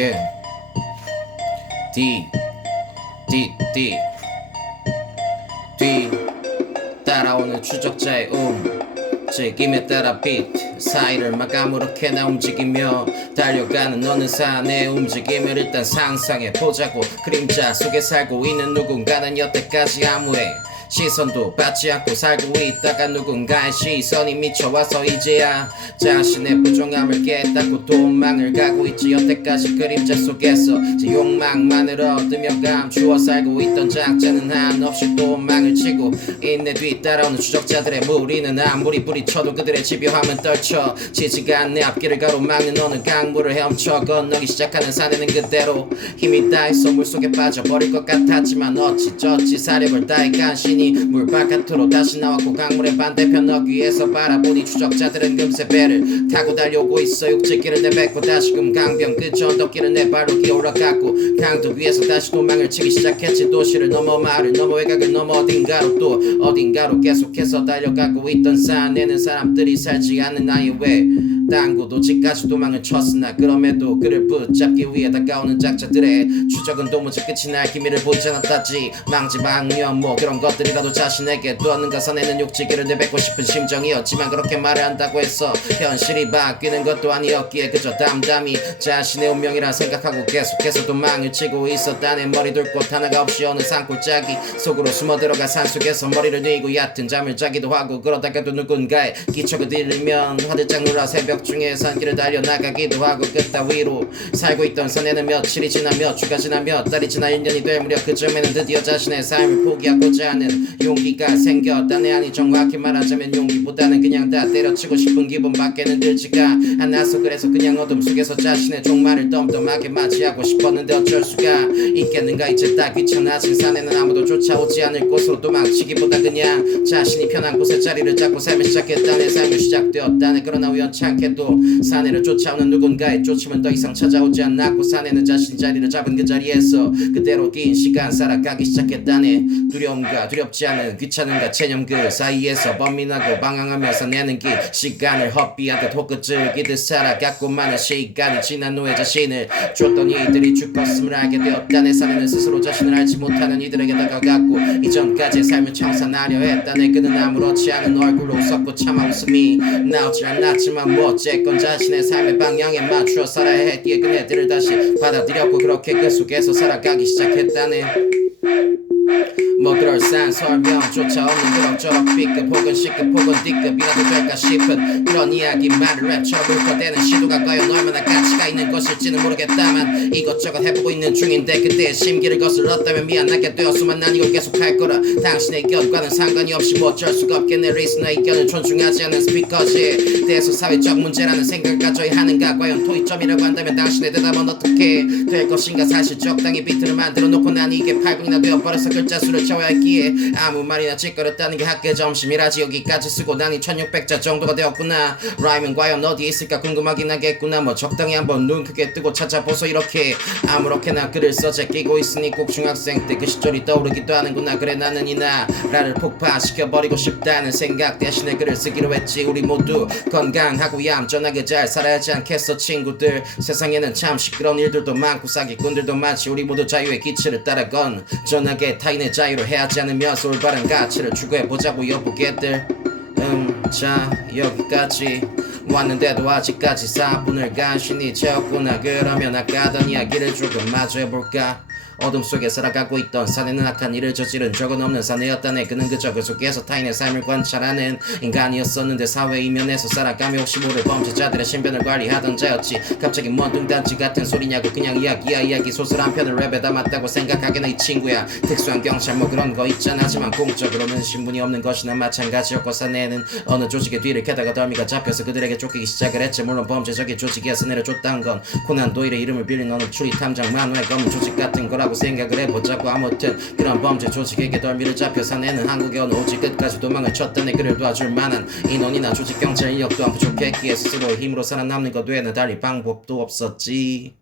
Yeah. D D 따라오는 추적자의 즐김에 따라 비트 사이를 아무렇게 나 움직이며 달려가는 어느 산의 움직임을 일단 상상해보자고. 그림자 속에 살고 있는 누군가는 여태까지 아무의 시선도 받지 않고 살고 있다가 누군가의 시선이 미쳐와서 이제야 자신의 부정함을 깨닫고 도망을 가고 있지. 여태까지 그림자 속에서 제 욕망만을 얻으며 감추어 살고 있던 작자는 한없이 도망을 치고 있네. 뒤따라오는 추적자들의 무리는 아무리 부리쳐도 그들의 집요함은 떨쳐 지지가 않네. 앞길을 가로막는 어느 강물을 헤엄쳐 건너기 시작하는 산에는 그대로 힘이 다해서 물속에 빠져버릴 것 같았지만 어찌저찌 사력을 다해 간신히 물 바깥으로 다시 나왔고 강물의 반대편 어귀에서 바라보니 추적자들은 금세 배를 타고 달려오고 있어. 육지길을 내뱉고 다시금 강변 그저 언덕길을 내 발로 기어올라갔고 강도 위에서 다시 도망을 치기 시작했지. 도시를 넘어 마을을 넘어 외곽을 넘어 어딘가로 또 어딘가로 계속해서 달려가고 있던 산에는 사람들이 살지 않는 나의 왜 당구도 집까지 도망을 쳤으나 그럼에도 그를 붙잡기 위해 다가오는 작자들의 추적은 도무지 끝이 날 기미를 보이지 않았다지. 망지망년 뭐 그런 것들이라도 자신에게 두었는가. 산에는 육지기를 내뱉고 싶은 심정이었지만 그렇게 말을 한다고 해서 현실이 바뀌는 것도 아니었기에 그저 담담히 자신의 운명이라 생각하고 계속해서 도망을 치고 있었다네. 머리 둘 곳 하나가 없이 어느 산골짜기 속으로 숨어들어가 산속에서 머리를 뉘고 얕은 잠을 자기도 하고 그러다가도 누군가의 기척을 들리면 화들짝 놀라 새벽 중에 산길을 달려나가기도 하고 그따위로 살고 있던 산에는 며칠이 지나 몇 주가 지나 몇 달이 지나 1년이 될 무렵 그쯤에는 드디어 자신의 삶을 포기하고자 하는 용기가 생겼다네. 아니 정확히 말하자면 용기보다는 그냥 다 때려치고 싶은 기분밖에는 들지가 않아서 그래서 그냥 어둠 속에서 자신의 종말을 덤덤하게 맞이하고 싶었는데 어쩔 수가 있겠는가. 이제 딱 귀찮아진 산에는 아무도 쫓아오지 않을 곳으로 도망치기보다 그냥 자신이 편한 곳에 자리를 잡고 삶을 시작했다네. 삶이 시작되었다네. 그러나 우연찮게도 사내를 쫓아오는 누군가의 쫓음은 더 이상 찾아오지 않았고 사내는 자신 자리를 잡은 그 자리에서 그대로 긴 시간 살아가기 시작했다네. 두려움과 두렵지 않은 귀찮음과 체념 그 사이에서 범민하고 방황하며 사내는 길 시간을 헛비하듯 혹은 즐기듯 살아갔고 많은 시간이 지난 후에 자신을 줬던 이들이 죽었음을 알게 되었다네. 사내는 스스로 자신을 알지 못하는 이들에게 다가갔고 이전까지의 삶을 청산하려 했다네. 그는 아무렇지 않은 얼굴로 웃었고 차마 웃음이 나오지 않았지만 뭐 어쨌건 자신의 삶의 방향에 맞추어 살아야 했기에 그네들을 다시 받아들였고 그렇게 그 속에서 살아가기 시작했다네. 뭐 그럴싸한 설명조차 없는 그럭저럭 B급 혹은 C급 혹은 D급이라도 될까 싶은 그런 이야기만을 외쳐볼 거되는 시도가 과연 얼마나 가치가 있는 것일지는 모르겠다만 이것저것 해보고 있는 중인데 그때의 심기를 거슬렀다면 미안하게 되었으면 난 이걸 계속할 거라. 당신의 의견과는 상관이 없이 뭐 어쩔 수가 없겠네. 리스너의 의견을 존중하지 않는 스피커지 대해서 사회적 문제라는 생각을 가져야 하는가. 과연 토의점이라고 한다면 당신의 대답은 어떻게 될 것인가. 사실 적당히 비트를 만들어 놓고 난 이게 8분이나 되어버려서 글자 수를 채워야 했기에 아무 말이나 짓거렸다는 게 학교 점심이라지. 여기까지 쓰고 나니 1600자 정도가 되었구나. 라임은 과연 어디에 있을까 궁금하긴 하겠구나. 뭐 적당히 한번 눈 크게 뜨고 찾아보소. 이렇게 아무렇게나 글을 써 제끼고 있으니 꼭 중학생 때 그 시절이 떠오르기도 하는구나. 그래 나는 이 나라를 폭파시켜버리고 싶다는 생각 대신에 글을 쓰기로 했지. 우리 모두 건강하고 얌전하게 잘 살아야 하지 않겠어 친구들. 세상에는 참 시끄러운 일들도 많고 사기꾼들도 많지. 우리 모두 자유의 기치를 따라 건전하게 타인의 자유를 해하지 않으면서 올바른 가치를 추구해보자고 여보게들. 자 여기까지 왔는데도 아직까지 4분을 간신히 채웠구나. 그러면 아까던 이야기를 조금 마저 해볼까. 어둠 속에 살아가고 있던 사내는 악한 일을 저지른 적은 없는 사내였다네. 그는 그저 그 속에서 타인의 삶을 관찰하는 인간이었었는데 사회 이면에서 살아가며 혹시 모를 범죄자들의 신변을 관리하던 자였지. 갑자기 뭔 뚱딴지 같은 소리냐고. 그냥 이야기야 이야기. 소설 한 편을 랩에 담았다고 생각하게나 이 친구야. 특수한 경찰 뭐 그런 거 있잖아. 하지만 공적으로는 신분이 없는 것이나 마찬가지였고 사내는 어느 조직의 뒤를 캐다가 덜미가 잡혀서 그들에게 쫓기기 시작을 했지. 물론 범죄적인 조직이야 사내를 쫓다는 건 코난 도일의 이름을 빌린 어느 추리 탐정 만화의 검은 조직 같은 거라고 생각을 해보자고. 아무튼 그런 범죄 조직에게 덜미를 잡혀 사내는 한국의 어느 오지 끝까지 도망을 쳤다네. 그를 도와줄 만한 인원이나 조직 경찰 인력 또한 부족했기에 스스로의 힘으로 살아남는 것 외에는 달리 방법도 없었지.